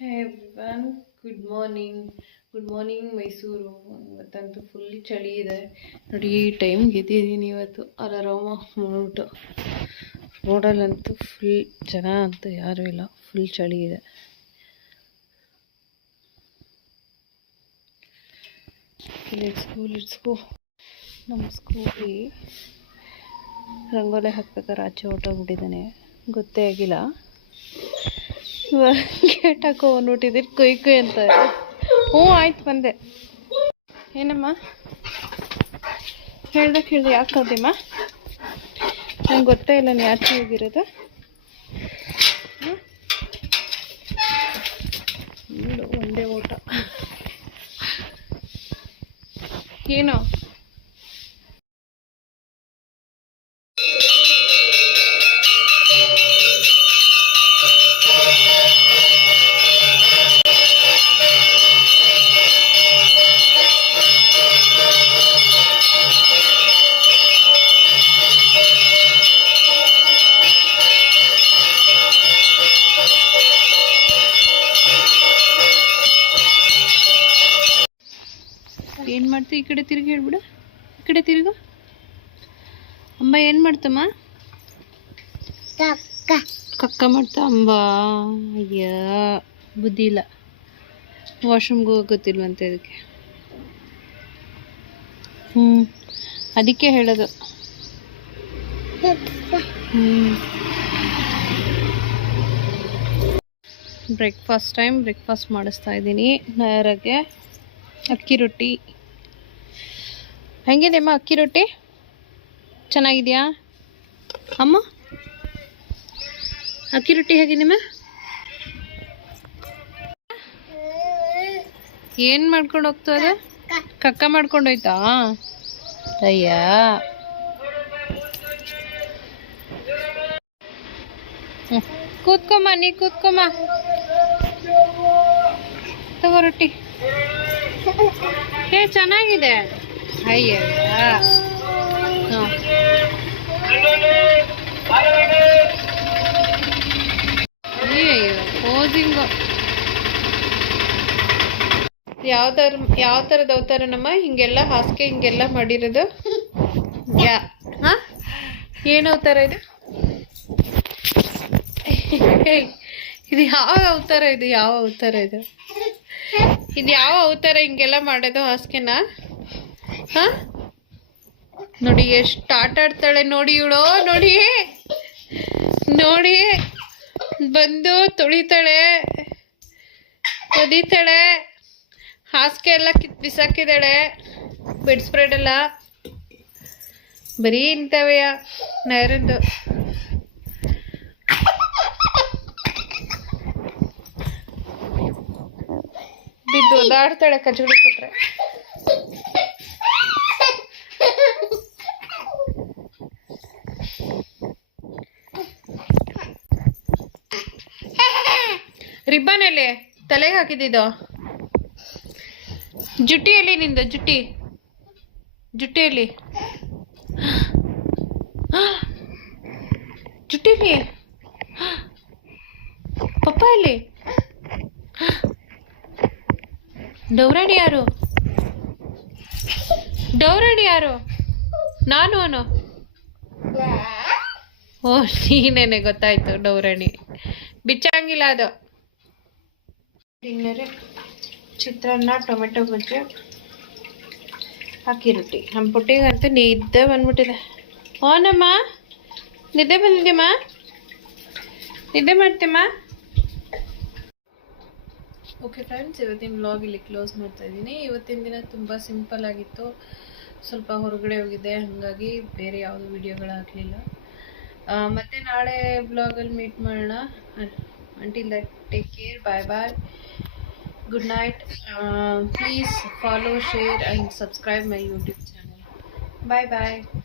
Everyone good morning good morning Mysuru ಇವತ್ತಂತೂ full ಚಳಿ ಇದೆ. ನೋಡಿ, ಈ ಟೈಮ್ಗೆ ಎದ್ದಿದ್ದೀನಿ ಇವತ್ತು. ಅಲಾರಾಮ ಮಾಡ್ಬಿಟ್ಟು ರೋಡಲ್ಲಂತೂ ಫುಲ್ ಜನ ಅಂತೂ ಯಾರೂ ಇಲ್ಲ. ಫುಲ್ ಚಳಿ ಇದೆ. ಸ್ಕೂಲ್ ಲೆಟ್ಸ್ ನಮ್ಮ ಸ್ಕೂಲಿ ರಂಗೋಲಿ ಹಾಕ್ಬೇಕಾದ್ರೆ ಆಚೆ ಹೊಟ್ಟೋಗ್ಬಿಟ್ಟಿದ್ದಾನೆ ಗೊತ್ತೇ ಆಗಿಲ್ಲ. ಗೇಟ್ ಹಾಕೋ ಬಂದ್ಬಿಟ್ಟಿದ್ದೀರಿ ಕುಯ್ ಕೊಯ್ ಅಂತ. ಹ್ಞೂ, ಆಯ್ತು, ಬಂದೆ. ಏನಮ್ಮ? ಹೇಳ್ದೆ ಕೇಳಿದೆ ಯಾಕೆ ಕರ್ದಿಮ್ಮ? ನಂಗೆ ಗೊತ್ತೇ ಇಲ್ಲ ನೀ ಯಾಕೆ ಹೋಗಿರೋದು? ಒಂದೇ ಊಟ ಏನು? ಏನು ಮಾಡ್ತೀವಿ ಈ ಕಡೆ ತಿರುಗಿ ಹೇಳ್ಬಿಡು. ಈ ಕಡೆ ತಿರುಗು. ಅಂಬ ಏನು ಮಾಡ್ತಮ್ಮ? ಕಕ್ಕ. ಮಾಡ್ತಾ? ಅಂಬ. ಅಯ್ಯ ಬುದ್ಧಿ ಇಲ್ಲ. ವಾಶ್ರೂಮ್ಗೆ ಹೋಗೋತಿಲ್ವಂತೆ ಅದಕ್ಕೆ. ಹ್ಞೂ ಅದಕ್ಕೆ ಹೇಳೋದು. ಬ್ರೇಕ್ಫಾಸ್ಟ್ ಟೈಮ್ ಬ್ರೇಕ್ಫಾಸ್ಟ್ ಮಾಡಿಸ್ತಾ ಇದ್ದೀನಿ. ನಯರಾಗೆ ಅಕ್ಕಿ ರೊಟ್ಟಿ. ಹೆಂಗಿದೆ ಅಮ್ಮ ಅಕ್ಕಿ ರೊಟ್ಟಿ? ಚೆನ್ನಾಗಿದೆಯಾ? ಅಮ್ಮ? ಅಕ್ಕಿ ರೊಟ್ಟಿ ಹೇಗಿದೆಯಮ್ಮ ಏನು ಮಾಡ್ಕೊಂಡು ಹೋಗ್ತದೆ ಕಕ್ಕ ಮಾಡ್ಕೊಂಡು ಹೋಯ್ತಾ? ಅಯ್ಯ. ಕೂತ್ಕೊಮ್ಮ, ನೀ ಕೂತ್ಕೊಮ್ಮ. ತಗೋ ರೊಟ್ಟಿ. ಹೇ ಚೆನ್ನಾಗಿದೆ. ಅಯ್ಯ ಅಯ್ಯೋ ಪೋಸಿಂಗು ಯಾವ ಥರ ಯಾವ ಥರದ ಅವತಾರ ನಮ್ಮ ಹಿಂಗೆಲ್ಲ ಹಾಸಿಗೆ ಹಿಂಗೆಲ್ಲ ಮಾಡಿರೋದು? ಯಾ. ಹಾಂ? ಏನು ಅವತಾರ ಇದು? ಇದು ಯಾವ ಅವತಾರ ಇದು? ಯಾವ ಅವತಾರ ಇದು? ಇದು ಯಾವ ಅವತಾರ ಹಿಂಗೆಲ್ಲ ಮಾಡೋದು ಹಾಸಿಗೆನ? ಹಾ? ನೋಡಿ, ಎಷ್ಟು ಆಟ ಆಡ್ತಾಳೆ ನೋಡಿ ಇವಳು, ನೋಡಿ. ನೋಡಿ, ಬಂದು ತುಳಿತಾಳೆ, ಒದಿತಾಳೆ. ಹಾಸಿಗೆ ಎಲ್ಲ ಕಿತ್ ಬಿಸಾಕಿದಾಳೆ ಬೆಡ್ ಸ್ಪ್ರೆಡ್ ಎಲ್ಲ. ಬರೀ ಇಂಥವೆಯ ನೈರಂದು ಬಿದ್ದು ಓದಾಡ್ತಾಳೆ ಕಜ್ಗಳಿ ಕೊಟ್ರೆ. ರಿಬ್ಬನ್ ಎಲ್ಲಿ ತಲೆಗೆ ಹಾಕಿದ್ದು ಜುಟ್ಟಿಯಲ್ಲಿ ನಿಂದು, ಜುಟ್ಟಿ. ಜುಟ್ಟಿ ಎಲ್ಲಿ ಜುಟ್ಟಿ ಎಲ್ಲಿ ಪಪ್ಪ ಎಲ್ಲಿ ಡೌರಾಣಿ ಯಾರು? ಡೌರಾಣಿ ಯಾರು? ನಾನು ಅನು ಓ, ನೀನೇನೆ ಗೊತ್ತಾಯ್ತು ಡೌರಾಣಿ. ಬಿಚ್ಚಂಗಿಲ್ಲ ಅದು. ಡಿನ್ನರೇ ಚಿತ್ರಾನ್ನ, ಟೊಮೆಟೊ ಗೊಜ್ಜು, ಅಕ್ಕಿ ರೊಟ್ಟಿ. ನಮ್ಮ ಪುಟ್ಟಿಗಂತೂ ನಿದ್ದೆ ಬಂದ್ಬಿಟ್ಟಿದೆ. ಓನಮ್ಮ ನಿದ್ದೆ ಬಂದಿದ್ಯಮ್ಮ? ನಿದ್ದೆ ಮಾಡ್ತೀಮ್ಮ ಓಕೆ ಫ್ರೆಂಡ್ಸ್ ಇವತ್ತಿನ ಬ್ಲಾಗ್ ಇಲ್ಲಿ ಕ್ಲೋಸ್ ಮಾಡ್ತಾ ಇದ್ದೀನಿ. ಇವತ್ತಿನ ದಿನ ತುಂಬ ಸಿಂಪಲ್ ಆಗಿತ್ತು. ಸ್ವಲ್ಪ ಹೊರಗಡೆ ಹೋಗಿದ್ದೆ, ಹಾಗಾಗಿ ಬೇರೆ ಯಾವುದೂ ವಿಡಿಯೋಗಳಾಗಲಿಲ್ಲ ಮತ್ತು ನಾಳೆ ಬ್ಲಾಗಲ್ಲಿ ಮೀಟ್ ಮಾಡೋಣ. until that take care. Bye bye good night. Uh, please follow share and subscribe my youtube channel. Bye bye